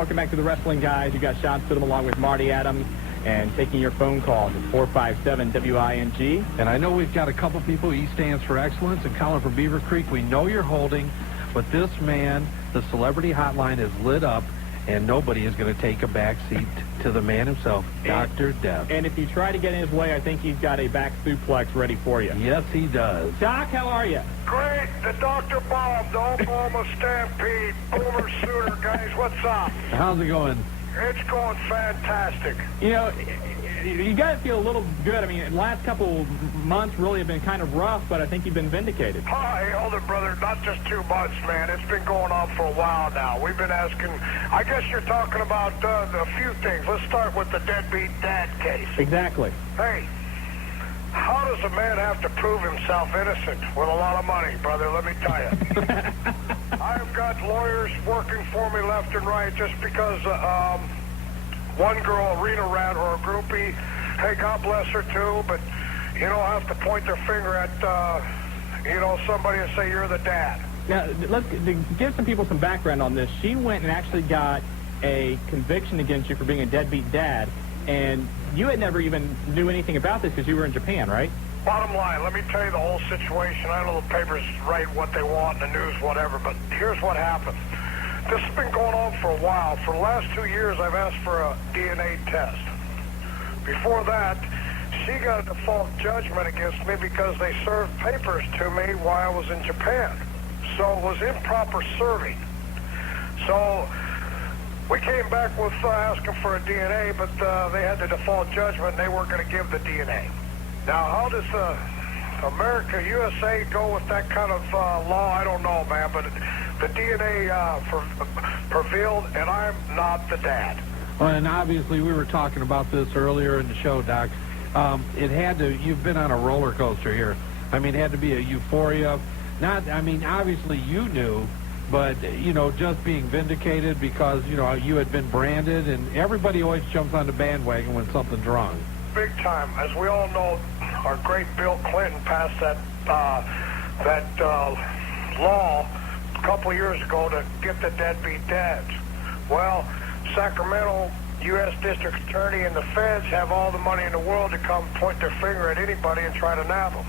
welcome back to the Wrestling Guys. You got Sean Stidham along with Marty Adams and taking your phone calls at 457-WING. And I know we've got a couple people. E stands for excellence, and Colin from Beaver Creek. We know you're holding, but this man, the celebrity hotline is lit up, and nobody is going to take a back seat to the man himself, Dr. Death. And if you try to get in his way, I think he's got a back suplex ready for you. Yes, he does. Doc, how are you? Great. The Dr. Bombed, Oklahoma Stampede, Boomer Sooner, guys. What's up? How's it going? It's going fantastic. You know, you got to feel a little good. I mean, the last couple months really have been kind of rough, but I think you've been vindicated. Hi, older brother. Not just 2 months, man. It's been going on for a while now. We've been asking, I guess you're talking about a few things. Let's start with the deadbeat dad case. Exactly. Hey, how does a man have to prove himself innocent with a lot of money, brother? Let me tell you. I've got lawyers working for me left and right just because one girl, arena rat or a groupie, hey, God bless her too, but you don't have to point their finger at, somebody and say you're the dad. Now, let's give some people some background on this. She went and actually got a conviction against you for being a deadbeat dad, and you had never even knew anything about this because you were in Japan, right? Bottom line, let me tell you the whole situation. I know the papers write what they want, the news, whatever, but here's what happened. This has been going on for a while. For the last 2 years, I've asked for a DNA test. Before that, she got a default judgment against me because they served papers to me while I was in Japan. So it was improper serving. So we came back with asking for a DNA, but they had the default judgment and they weren't going to give the DNA. Now, how does America, USA, go with that kind of law? I don't know, man, but the DNA prevailed, and I'm not the dad. Well, and obviously we were talking about this earlier in the show, Doc. It had to, you've been on a roller coaster here. I mean, it had to be a euphoria. Obviously you knew, but, just being vindicated because, you had been branded, and everybody always jumps on the bandwagon when something's wrong. Big time. As we all know, our great Bill Clinton passed that law a couple of years ago to get the deadbeat dads. Well, Sacramento U.S. District Attorney and the feds have all the money in the world to come point their finger at anybody and try to nab them.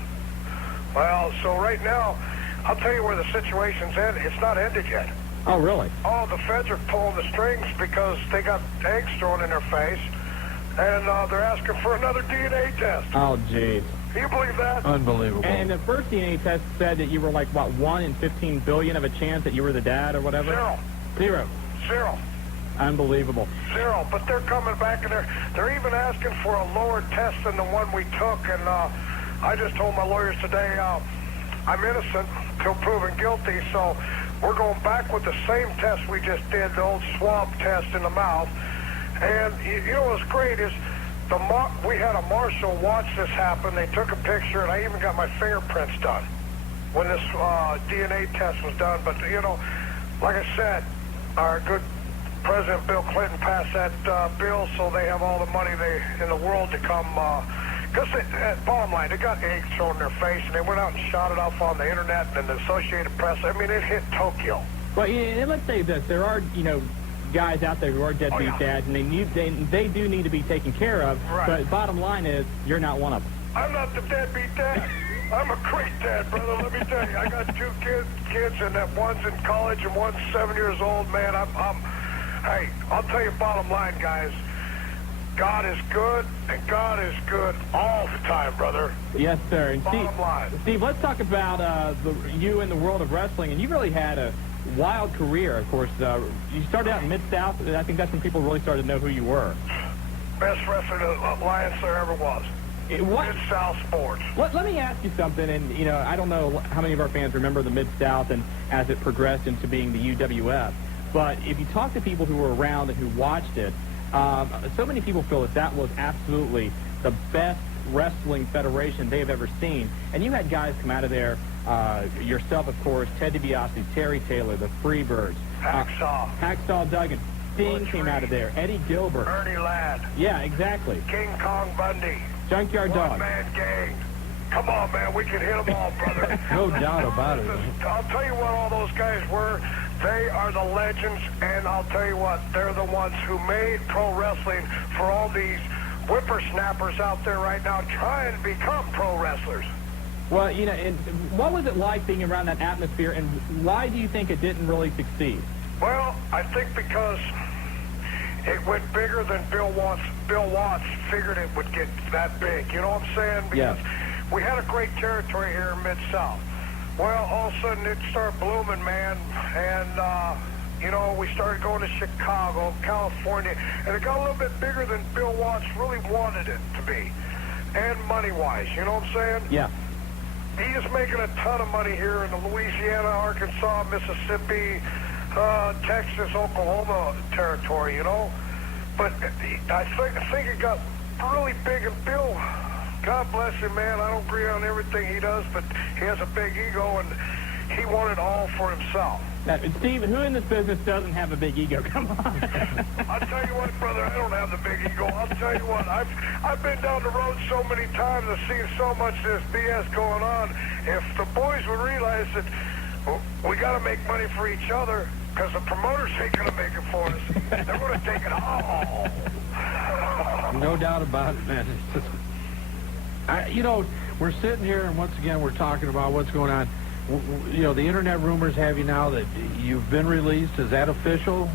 Well, so right now, I'll tell you where the situation's ended. It's not ended yet. Oh, really? Oh, the feds are pulling the strings because they got eggs thrown in their face, and they're asking for another DNA test. Oh, jeez. Can you believe that? Unbelievable. And the first DNA test said that you were like, what, 1 in 15 billion of a chance that you were the dad or whatever? Zero. Zero. Unbelievable. Zero. But they're coming back, and they're even asking for a lower test than the one we took. And I just told my lawyers today I'm innocent until proven guilty. So we're going back with the same test we just did, the old swab test in the mouth. And you know what's great is we had a marshal watch this happen. They took a picture, and I even got my fingerprints done when this DNA test was done. But, like I said, our good President Bill Clinton passed that bill, so they have all the money in the world to come. Because, bottom line, they got eggs thrown in their face, and they went out and shot it off on the Internet and the Associated Press. I mean, it hit Tokyo. Well, and let's say this. There are, guys out there who are deadbeat dads, and they do need to be taken care of. Right. But bottom line is, you're not one of them. I'm not the deadbeat dad. I'm a great dad, brother. Let me tell you, I got 2 kids, and that one's in college and one's 7 years old. Man, hey, I'll tell you, bottom line, guys. God is good, and God is good all the time, brother. Yes, sir. And Bottom line. Steve, let's talk about you in the world of wrestling, and you really had a wild career, of course. You started out in Mid-South, and I think that's when people really started to know who you were. Best wrestler the Alliance there ever was. Mid-South sports. Let me ask you something, and, I don't know how many of our fans remember the Mid-South and as it progressed into being the UWF, but if you talk to people who were around and who watched it, so many people feel that was absolutely the best wrestling federation they've ever seen. And you had guys come out of there, yourself, of course, Ted DiBiase, Terry Taylor, the Freebirds. Hacksaw Duggan. Sting came out of there. Eddie Gilbert. Ernie Ladd. Yeah, exactly. King Kong Bundy. Junkyard Dog. One-man gang. Come on, man. We can hit them all, brother. No doubt about it. I'll tell you what all those guys were. They are the legends, and I'll tell you what, they're the ones who made pro wrestling for all these whippersnappers out there right now trying to become pro wrestlers. Well, you know, and what was it like being around that atmosphere, and why do you think it didn't really succeed? Well, I think because it went bigger than Bill Watts figured it would get that big. You know what I'm saying? Because we had a great territory here in Mid-South. Well, all of a sudden it started blooming, man, and, you know, we started going to Chicago, California, and it got a little bit bigger than Bill Watts really wanted it to be, and money-wise, you know what I'm saying? Yeah. He is making a ton of money here in the Louisiana, Arkansas, Mississippi, Texas, Oklahoma territory, you know? But I think it got really big, and Bill, God bless him, man. I don't agree on everything he does, but he has a big ego, and he wanted all for himself. Now, Steve, who in this business doesn't have a big ego? Come on. I'll tell you what, brother, I don't have the big ego. I'll tell you what, I've been down the road so many times and seen so much of this BS going on. If the boys would realize that we got to make money for each other, because the promoters ain't going to make it for us. They're going to take it all. No doubt about it, man. It's just, you know, we're sitting here, and once again, we're talking about what's going on. You know, the internet rumors have you now that you've been released. Is that official?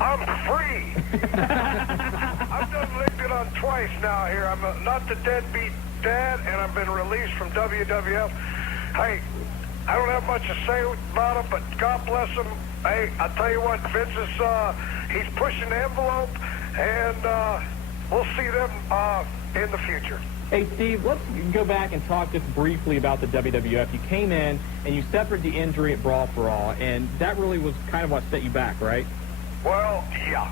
I'm free. I've done LinkedIn on twice now here. I'm not the deadbeat dad, and I've been released from WWF. Hey, I don't have much to say about him, but God bless him. Hey, I'll tell you what, Vince is, he's pushing the envelope, and we'll see them in the future. Hey, Steve, let's go back and talk just briefly about the WWF. You came in, and you suffered the injury at Brawl for All, and that really was kind of what set you back, right? Well, yeah.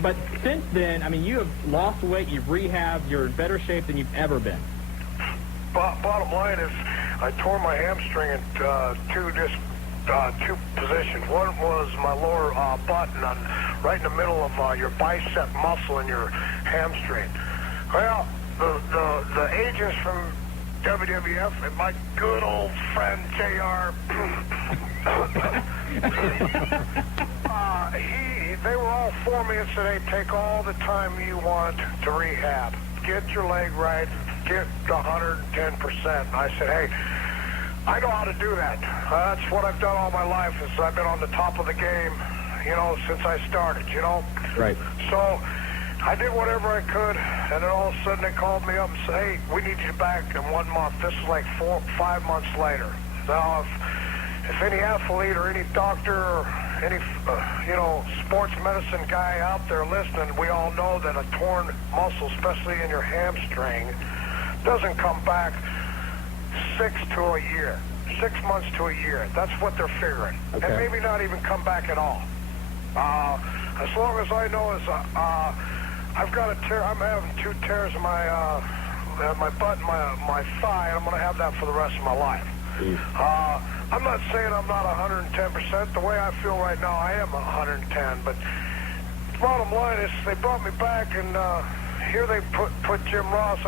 But since then, I mean, you have lost weight, you've rehabbed, you're in better shape than you've ever been. Bottom line is, I tore my hamstring in two positions. One was my lower button right in the middle of your bicep muscle in your hamstring. Well, the agents from WWF and my good old friend JR, they were all for me and said, hey, take all the time you want to rehab. Get your leg right, get 110%. I said, hey, I know how to do that. That's what I've done all my life, is I've been on the top of the game, you know, since I started, you know? Right. So I did whatever I could, and then all of a sudden they called me up and said, hey, we need you back in 1 month. This is like 5 months later. Now, if any athlete or any doctor or any, you know, sports medicine guy out there listening, we all know that a torn muscle, especially in your hamstring, doesn't come back 6 to a year. 6 months to a year. That's what they're figuring. Okay. And maybe not even come back at all. As long as I know is, I've got a tear. I'm having 2 tears in my butt and my thigh, and I'm going to have that for the rest of my life. I'm not saying I'm not 110%. The way I feel right now, I am 110. But bottom line is, they brought me back, and here they put Jim Ross.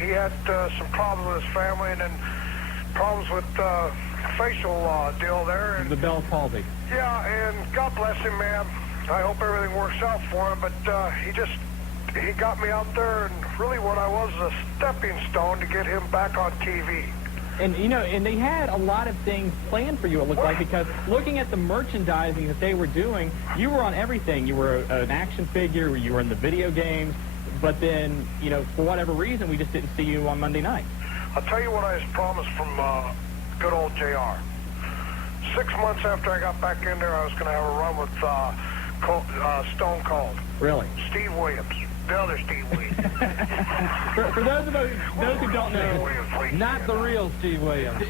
He had some problems with his family, and then problems with facial deal there. And The Bell palsy. yeah, and God bless him, man. I hope everything works out for him. But he got me out there, and really what I was a stepping stone to get him back on TV. And, you know, and they had a lot of things planned for you, it looked like, because looking at the merchandising that they were doing, you were on everything. You were an action figure, you were in the video games, but then, you know, for whatever reason, we just didn't see you on Monday night. I'll tell you what I was promised from good old JR. 6 months after I got back in there, I was going to have a run with Stone Cold. Really? Steve Williams. The other Steve Williams. For those who don't know, Not the real Steve Williams.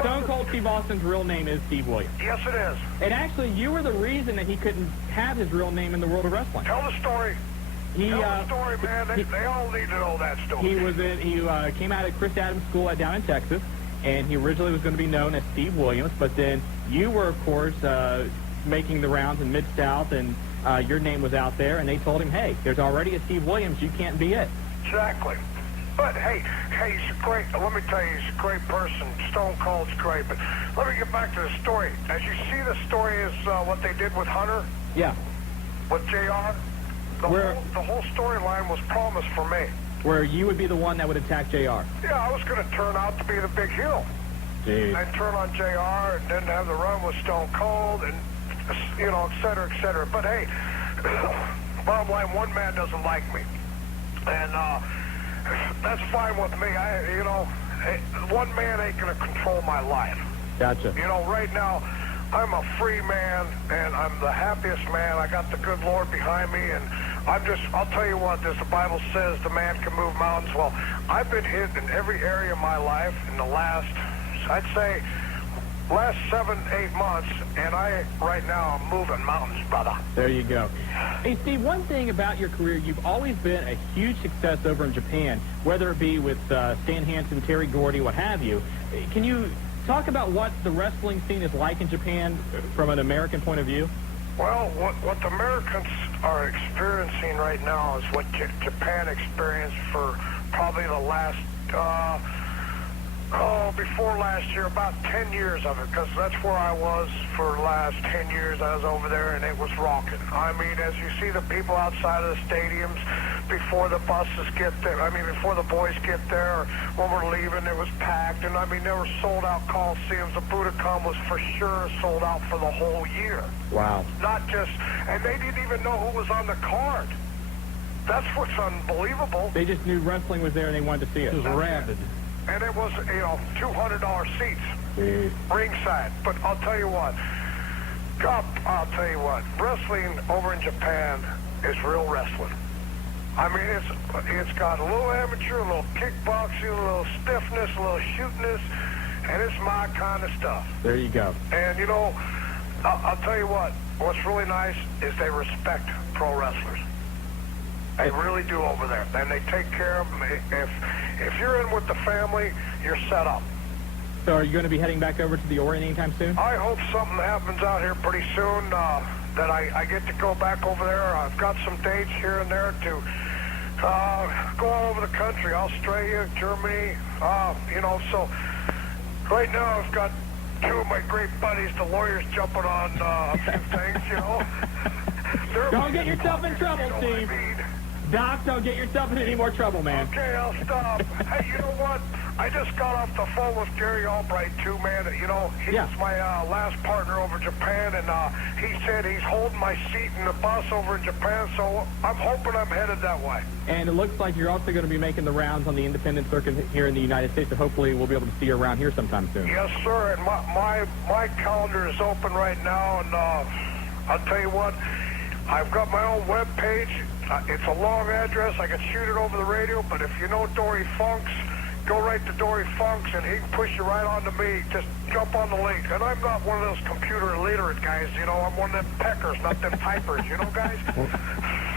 Stone Cold Steve Austin's real name is Steve Williams. Yes, it is. And actually, you were the reason that he couldn't have his real name in the world of wrestling. Tell the story. Tell the story, man. They all need to know that story. He came out of Chris Adams School down in Texas, and he originally was going to be known as Steve Williams, but then you were, of course, making the rounds in Mid-South, and your name was out there, and they told him, hey, there's already a Steve Williams, you can't be it. Exactly. But hey, he's a great. Let me tell you, he's a great person. Stone Cold's great. But let me get back to the story. As you see, the story is what they did with Hunter, Yeah. with JR. The whole storyline was promised for me. Where you would be the one that would attack JR. Yeah, I was going to turn out to be the big heel. Jeez. And turn on JR and then have the run with Stone Cold and, you know, et cetera, et cetera. But hey, bottom line, one man doesn't like me. And that's fine with me. One man ain't going to control my life. Gotcha. You know, right now, I'm a free man, and I'm the happiest man. I got the good Lord behind me, and I'll tell you what, the Bible says the man can move mountains. Well, I've been hit in every area of my life in the last 7, 8 months, and right now, I'm moving mountains, brother. There you go. Hey, Steve, one thing about your career, you've always been a huge success over in Japan, whether it be with Stan Hansen, Terry Gordy, what have you. Can you talk about what the wrestling scene is like in Japan from an American point of view? Well, what the Americans are experiencing right now is what Japan experienced for probably the last, before last year, about 10 years of it, because that's where I was for the last 10 years. I was over there, and it was rocking. I mean, as you see the people outside of the stadiums, before the buses get there, before the boys get there, when we're leaving, it was packed, and there were sold-out Coliseums. The Budokan was for sure sold out for the whole year. Wow. Not just, and they didn't even know who was on the card. That's what's unbelievable. They just knew wrestling was there and they wanted to see it. It was rabid. And it was, $200 seats, Jeez. ringside. But I'll tell you what, wrestling over in Japan is real wrestling. It's got a little amateur, a little kickboxing, a little stiffness, a little shootiness, and it's my kind of stuff. There you go. And, I'll tell you what's really nice is they respect pro wrestlers. They really do over there. And they take care of them. If you're in with the family, you're set up. So are you going to be heading back over to the Orient anytime soon? I hope something happens out here pretty soon that I get to go back over there. I've got some dates here and there to go all over the country, Australia, Germany, so right now I've got two of my great buddies, the lawyers, jumping on a few things, Don't get yourself in trouble, Steve. Doc, don't get yourself in any more trouble, man. Okay, I'll stop. Hey, you know what? I just got off the phone with Gary Albright, too, man. He's my last partner over in Japan, and he said he's holding my seat in the bus over in Japan, so I'm hoping I'm headed that way. And it looks like you're also going to be making the rounds on the independent circuit here in the United States, so hopefully we'll be able to see you around here sometime soon. Yes, sir, and my calendar is open right now, and I'll tell you what, I've got my own web page. It's a long address. I can shoot it over the radio, but if you know Dory Funks, go right to Dory Funks, and he can push you right on to me. Just jump on the link. And I'm not one of those computer illiterate guys, I'm one of them peckers, not them typers, guys?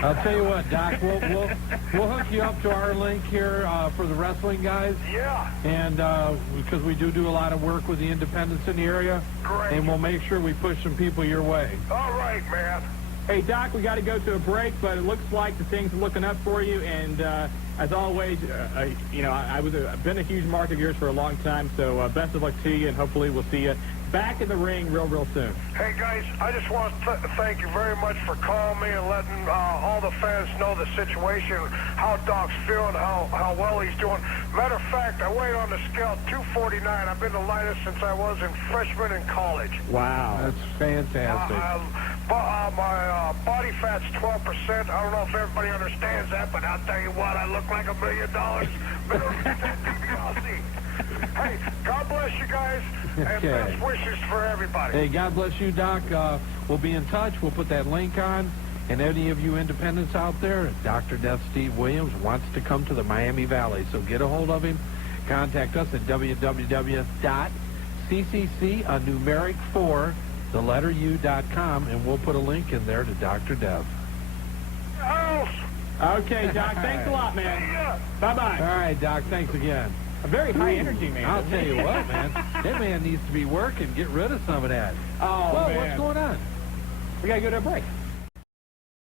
I'll tell you what, Doc, we'll hook you up to our link here for the wrestling guys. Yeah. And because we do a lot of work with the independents in the area. Great. And we'll make sure we push some people your way. All right, man. Hey, Doc, we got to go to a break, but it looks like the things are looking up for you. And as always, I've been a huge mark of yours for a long time. So best of luck to you, and hopefully we'll see you back in the ring real soon. Hey, guys, I just want to thank you very much for calling me and letting all the fans know the situation, how Doc's feeling, how well he's doing. Matter of fact, I weighed on the scale 249. I've been the lightest since I was in freshman in college. Wow. That's fantastic. My body fat's 12%. I don't know if everybody understands that, but I'll tell you what, I look like $1 million. Hey, God bless you guys, and best wishes for everybody. Hey, God bless you, Doc. We'll be in touch. We'll put that link on. And any of you independents out there, Dr. Death Steve Williams wants to come to the Miami Valley. So get a hold of him. Contact us at www.ccc, a numeric 4, the letter U.com, and we'll put a link in there to Dr. Death. Okay, Doc, thanks a lot, man. Yeah. Bye-bye. All right, Doc, thanks again. A very high energy man. I'll tell you what, man. That man needs to be working. Get rid of some of that. Oh, Well, man. what's going on? We got to go to a break.